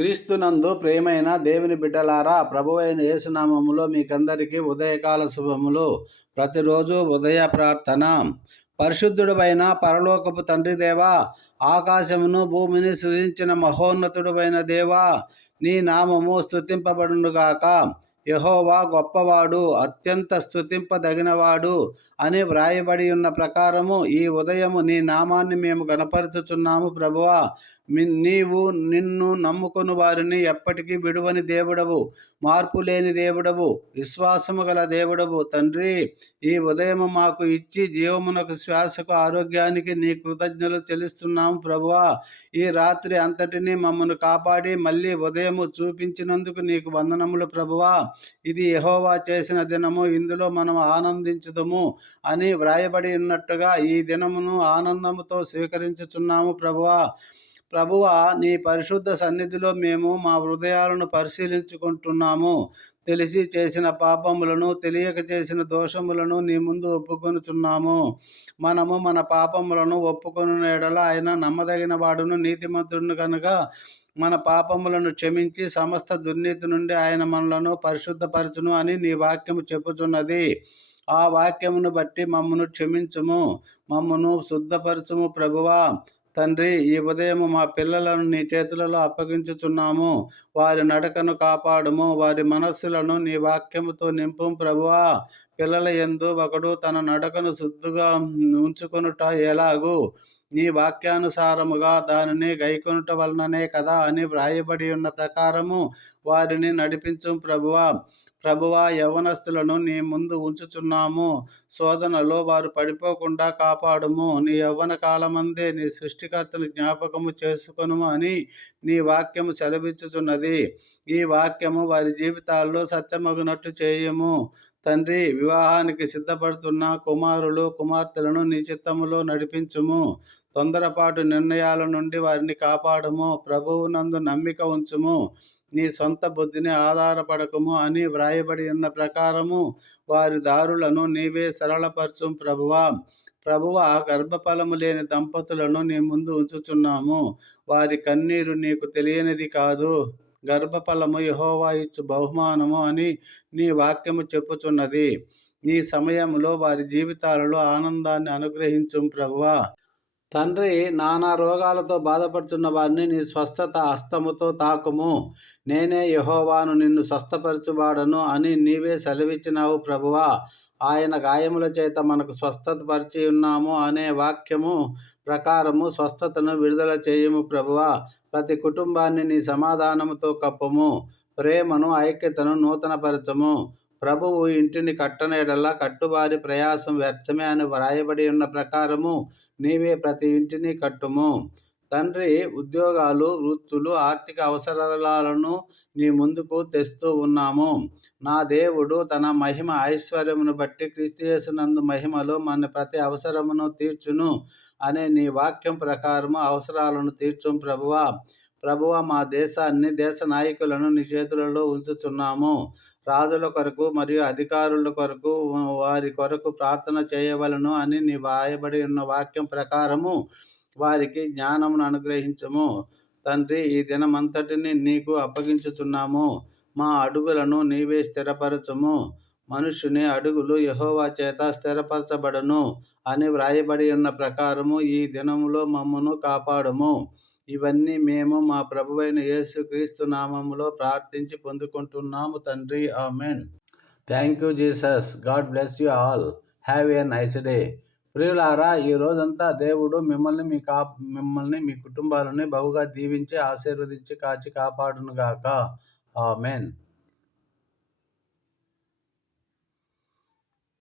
క్రీస్తునందు ప్రేమైన దేవుని బిడ్డలారా ప్రభువైన యేసునామములో మీకందరికీ ఉదయకాల శుభములు. ప్రతిరోజు ఉదయ ప్రార్థన. పరిశుద్ధుడైన పరలోకపు తండ్రి దేవా ఆకాశమును భూమిని సృజించిన మహోన్నతుడైన దేవా నీ నామము స్థుతింపబడునుగాక యహోవా గొప్పవాడు అత్యంత స్థుతింపదగినవాడు అని వ్రాయబడి ఉన్న ప్రకారము ఈ ఉదయము నీ నామాన్ని మేము గనపరచుచున్నాము ప్రభువా. నీవు నిన్ను నమ్ముకుని వారిని ఎప్పటికీ విడువని దేవుడవు మార్పు లేని దేవుడవు విశ్వాసము గల దేవుడవు. తండ్రి ఈ ఉదయము మాకు ఇచ్చి జీవమునకు శ్వాసకు ఆరోగ్యానికి నీ కృతజ్ఞతలు చెల్లిస్తున్నాము ప్రభువా. ఈ రాత్రి అంతటినీ మమ్మను కాపాడి మళ్ళీ ఉదయము చూపించినందుకు నీకు వందనములు ప్రభువా. ఇది యహోవా చేసిన దినము ఇందులో మనం ఆనందించదము అని వ్రాయబడి ఉన్నట్టుగా ఈ దినమును ఆనందముతో స్వీకరించుచున్నాము ప్రభువా. ప్రభువా నీ పరిశుద్ధ సన్నిధిలో మేము మా హృదయాలను పరిశీలించుకుంటున్నాము. తెలిసి చేసిన పాపములను తెలియక చేసిన దోషములను నీ ముందు ఒప్పుకొనుచున్నాము. మనము మన పాపములను ఒప్పుకొను ఎడల ఆయన నమ్మదగిన వాడును నీతిమంతుడును కనుక మన పాపములను క్షమించి సమస్త దుర్నీతి నుండి ఆయన మనలను పరిశుద్ధపరచును అని నీ వాక్యము చెప్పుచున్నది. ఆ వాక్యమును బట్టి మమ్మను క్షమించుము మమ్మను శుద్ధపరచుము ప్రభువా. తండ్రి ఈ ఉదయం మా పిల్లలను నీ చేతులలో అప్పగించుచున్నాము. వారి నడకను కాపాడుము. వారి మనస్సులను నీ వాక్యముతో నింపు ప్రభువా. పిల్లల యందు ఒకడు తన నడకను శుద్ధుగా ఉంచుకొనుట ఎలాగు? నీ వాక్యానుసారముగా దానిని గైకొనుట వలననే కదా అని వ్రాయబడి ఉన్న ప్రకారము వారిని నడిపించు ప్రభువా. ప్రభువా యవనస్తులను నీ ముందు ఉంచుచున్నాము. శోధనలో వారు పడిపోకుండా కాపాడుము. నీ యవ్వన కాలమందే నీ సృష్టికర్తను జ్ఞాపకము చేసుకును అని నీ వాక్యము సెలవిచ్చుచున్నది. ఈ వాక్యము వారి జీవితాల్లో సత్యమగునట్టు చేయము. తండ్రి వివాహానికి సిద్ధపడుతున్న కుమారులు కుమార్తెలను నీ చిత్తములో నడిపించుము. తొందరపాటు నిర్ణయాల నుండి వారిని కాపాడము. ప్రభువు నందు నమ్మిక ఉంచుము. నీ సొంత బుద్ధిని ఆధారపడకము అని వ్రాయబడి ఉన్న ప్రకారము వారి దారులను నీవే సరళపరచు ప్రభువా. ప్రభువ గర్భఫలము లేని దంపతులను నీ ముందు ఉంచుచున్నాము. వారి కన్నీరు నీకు తెలియనిది కాదు. గర్భఫలము యహోవా ఇచ్చు బహుమానము అని నీ వాక్యము చెప్పుచున్నది. నీ సమయంలో వారి జీవితాలలో ఆనందాన్ని అనుగ్రహించు ప్రభువా. తండ్రి నానా రోగాలతో బాధపడుతున్న వారిని నీ స్వస్థత హస్తముతో తాకుము. నేనే యహోవాను నిన్ను స్వస్థపరచువాడను అని నీవే సెలవిచ్చినావు ప్రభువా. ఆయన గాయముల చేత మనకు స్వస్థత పరిచి ఉన్నాము అనే వాక్యము ప్రకారము స్వస్థతను విడుదల చేయము ప్రభువా. ప్రతి కుటుంబాన్ని నీ సమాధానముతో కప్పము. ప్రేమను ఐక్యతను నూతనపరచము. ప్రభువు ఇంటిని కట్టనేడల్లా కట్టువారి ప్రయాసం వ్యర్థమే అని వ్రాయబడి ఉన్న ప్రకారము నీవే ప్రతి ఇంటిని కట్టుము. తండ్రి ఉద్యోగాలు వృత్తులు ఆర్థిక అవసరాలను నీ ముందుకు తెస్తూ ఉన్నాము. నా దేవుడు తన మహిమ ఐశ్వర్యమును బట్టి క్రీస్తుయేసునందు మహిమలో మన ప్రతి అవసరమును తీర్చును అనే నీ వాక్యం ప్రకారము అవసరాలను తీర్చుం ప్రభువా. ప్రభువ మా దేశాన్ని దేశ నాయకులను నీ చేతులలో ఉంచుచున్నాము. రాజుల కొరకు మరియు అధికారుల కొరకు వారి కొరకు ప్రార్థన చేయవలను అని నీ వాయబడి ఉన్న వాక్యం ప్రకారము వారికి జ్ఞానమును అనుగ్రహించము. తండ్రి ఈ దినమంతటిని నీకు అప్పగించుచున్నాము. మా అడుగులను నీవే స్థిరపరచుము. మనుషుని అడుగులు యహోవా చేత స్థిరపరచబడను అని వ్రాయబడి ఉన్న ప్రకారము ఈ దినములో మమ్మను కాపాడము. ఇవన్నీ మేము మా ప్రభువైన యేసుక్రీస్తు నామములో ప్రార్థించి పొందుకుంటున్నాము తండ్రి. Amen. Thank you Jesus. God bless you all. Have a nice day. ప్రియులారా ఈ రోజంతా దేవుడు మిమ్మల్ని మీ కా మిమ్మల్ని మీ కుటుంబాలని బహుగా దీవించి ఆశీర్వదించి కాచి కాపాడునుగాక. ఆమెన్.